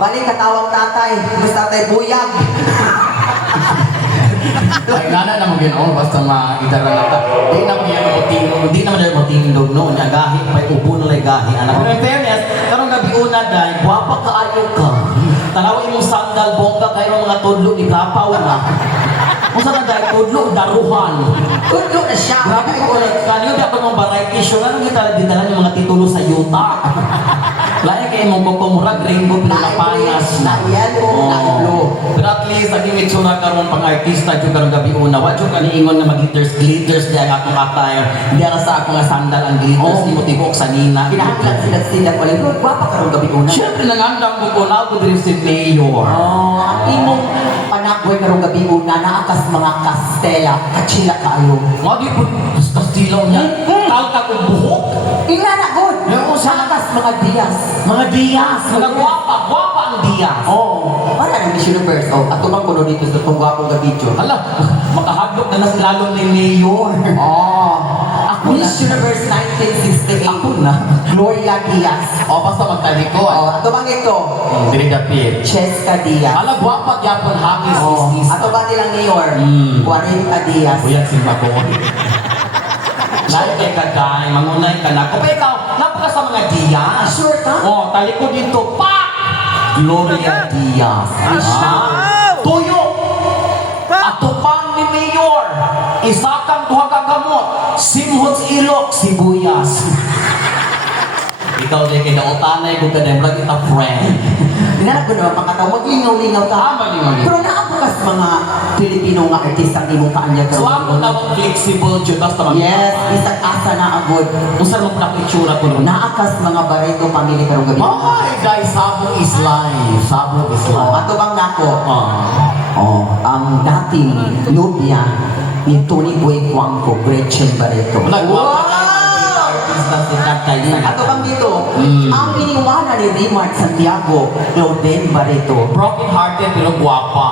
Balik katawang tatay. Mas tatay buyag. Ay nana na mo Ginoo basta maidara na ta. Di na mo yan mabuting, di naman dahil matindog no. Nya gahi pay ubo na lay gahi anak. Pero in fairness, karong gabi una dai, guwapa kaayo ka. Tanawa imong sandal bongga kayo mga tudlo ni kapaw na. Kung saan na dahil tudlo daruhan. Tudlo na siya. Grabe ko ulit kanyo di ako mga variety show anong gitala yung mga titulo sa yuta. Lain kayo mong kukumurag rainbow pinapanas na. Na blue. Pero at least, naging itsura ka mong pang-artista yung karong gabi una. Wadyo ka niingon na mag-glitters di ang atong attire. Hindi ara sa akong sandal ang glitters. Di mo tibok sa nina. Pinahaglag sila wala. Gwapa karong gabi una. Siyempre, nangandang mo ko na ako din si Mayor. Ang imong panakboy karong gabi una naakas mga Castella. Kachila kayo. Nga di po, Castilla niya. Kalta kong buhok. Ingana good. Yung sa Naakas mga Diaz. mga Diaz. Mga gwapa ang Diaz. Oh, para ng Miss Universe. Oh, at tumang kuno dito sa itong gwapong video. Hala, makahadlok na nas lalo ni Mayor. Oh, Ako Miss na. Universe 1968. Ako na. Gloria Diaz. O, basta magtalikod. Oh, ato bang ito? Diri dapit. Cheska Diaz. Hala, gwapa gyapon hangis Oh, is. ato ba nilang Mayor? 40 Diaz. Kuya simba ko. Lahat kay kagay, mangunay ka na. Kung ikaw, napaka sa mga Diaz. Sure ka? Oh, talikod dito. Pa! Gloria Diaz. Tuyo! Atupang ni Mayor. Isa kang duha ka gamot. Simhots ilok, sibuyas. Ikaw din kay nautanay kung kanay vlog kita friend. Dinarap ko naman pagkatawag, lingaw-lingaw ka. Lingaw-lingaw. Pero naabukas mga Pilipino nga artista ang imong kaanya So ako na mong flexible dyan, basta mag- Yes, isang asa na agod. Kung saan mo itsura ko nun. Naakas mga Barreto pamilya karong gabi. Oh, guys, sabong is life. Sabong is life. Ato bang nako? Ah. Oh, ang dating nobya ni Tony Boy Cuangco, Gretchen Barreto. Artista sikat kayo. Ato bang dito? Mm. Ang iniwana ni Raymart Santiago, Claudine Barreto. Broken hearted pero guwapa.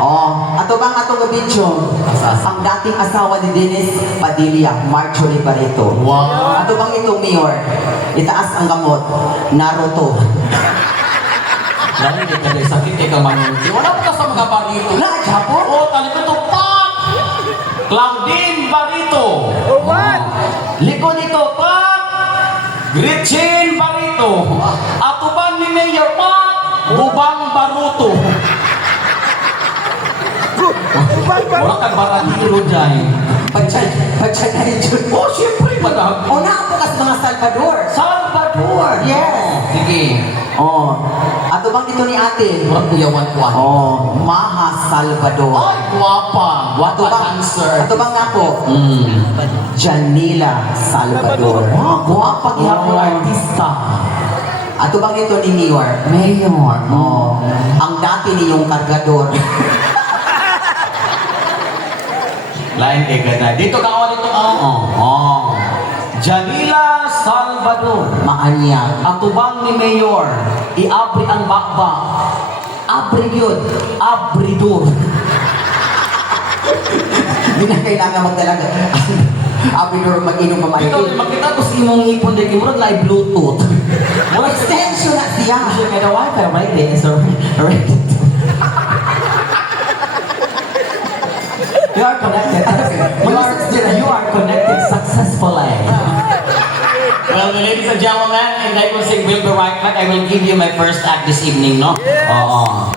Oh, ato bang atong video? Asas. Ang dating asawa ni Dennis Padilla, Marjorie Barreto. Wow. Ato bang ito, Mayor? Itaas ang gamot, Naruto. Lalo din ka sakit kay kamanunsi. Wala pa ka sa mga barito. Na, Japon? Oh, talito to pak! Claudine Barito. Liko nito, pak! Gretchen Barito. Atuban ni Mayor, pak! Bubang Baruto. Wala kang barahiro dyan. Pagchay na rin yun. Oh, siyempre, madami. O, naapukas mga Salvador. Salvador. Yes. Sige. Oh, ato bang dito ni ate? Murag kuyawan ko. Oh, Maha Salvador. Ay, guwapa. Ato Guwapa bang, dancer. ato bang ako? Mm. Janila Salvador. Guwapa gihapon Oh. artista. Ato bang ito ni Mayor? Mayor. Oh, ang dati niyong kargador. Lain kay ganda. Dito ka ako dito ka. Oh. Janila Salvador. Maanyag. Ang tubang ni Mayor. Iabri ang bakba. Abri yun. Abridor. Hindi na kailangan magdalaga. Abidor mag-inom Ikaw mamahigil. makita ko sa imong ipon dito. Murag na Bluetooth. Murag Extension na siya. siya kaya na wifi right there. So, right. You are connected. You are connected successfully. Well, ladies and gentlemen, and I will sing Will Be Right Back. I will give you my first act this evening, no? Oo.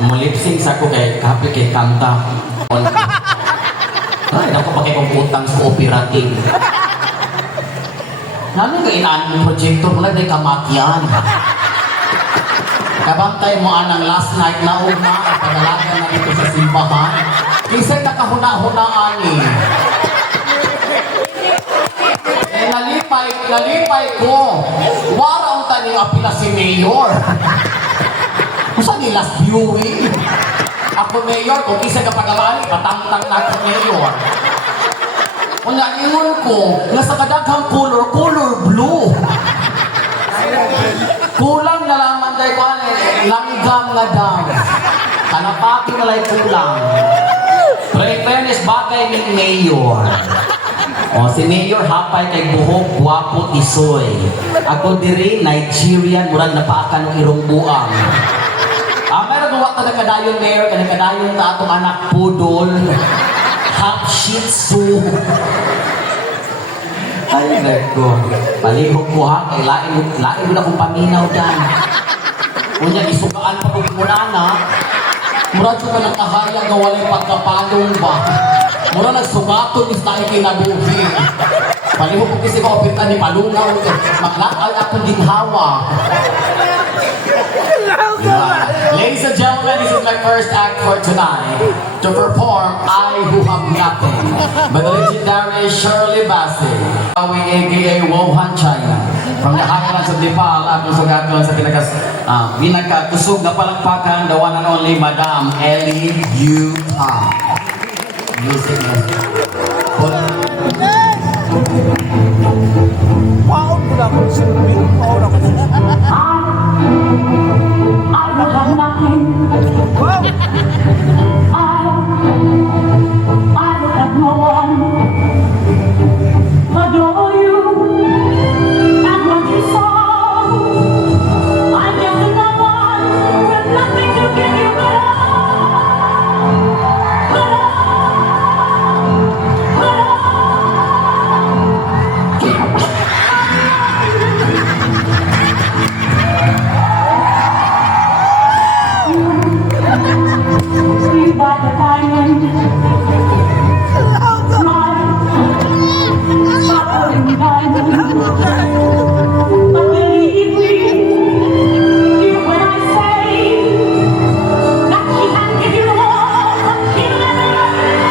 Mulip-sing sa ko kay Kapi kay Kanta. Ay, naku, pakikong sa operating. Namin ka inaan ng proyekto mo na, di kamatyan. Kabantay mo anang last night na una at panalagan na ito sa simbahan. Isa'y nakahuna-hunaan eh. Nalipay ko. Waraw taning apila si Mayor. Kung ni last viewing? Ako Mayor, kung isa ka pag-amali, patangtang na ako Mayor. Kung naingon ko, nasa kadaghang color blue. Kulang na lamang tayo ko langgam na dance. Kanapati na lang kulang. Pero in fairness, bagay ni Mayor. O, si Mayor hapay kay buhok, guwapo, tisoy. Ako diri, Nigerian, murag napaakan ng irong buang. wa ka nakadayon mayor, ka nakadayon ta atong anak pudol. Half shih tzu. Ay, nako. Palihog ko ha, kay lain mo na kong paminaw dyan. Kunya, isukaan pa kong muna na. Murad ko ka nakahayag na walay pagkapalong ba. Murad nagsugaton is tayo kinabuhi. Palihog ko kasi ko, opirta ni Palungaw. Maglakal akong ginhawa. Ladies and gentlemen, this is my first act for tonight to perform I Who Have Nothing by the legendary Shirley Bassey, aka Wuhan, China. From the highlands of Nepal, at sugaton sa pinakakusog na palakpakan, the one and only Madam Ellie Yu Pang. Music. Wow, pula ko silbi. Wow, ako. I will have nothing. Wow. I will have no one. Adore you and what you saw. I'm just another one with nothing to give you but Sweet by the diamond, smile, sparkling diamond. But believe me, when I say that she can give you all, but she'll never love you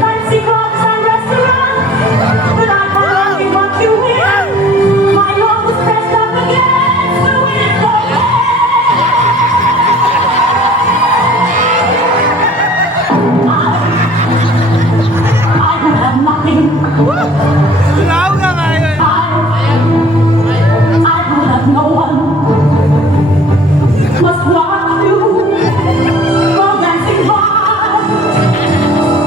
fancy clubs and restaurants, but I will only want you here. My love was pressed up against the window. I will have nothing. Lao nga ngayon. I will have no one. Must watch you go dancing by,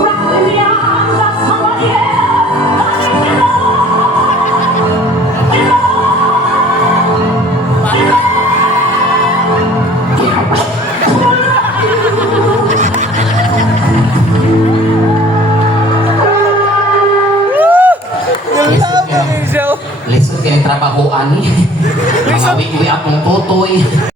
wrapped in the arms of somebody else. Nothing is Lao nga ngayon siya. Lisod kayo trabaho ani. Mga wiwi akong tutoy.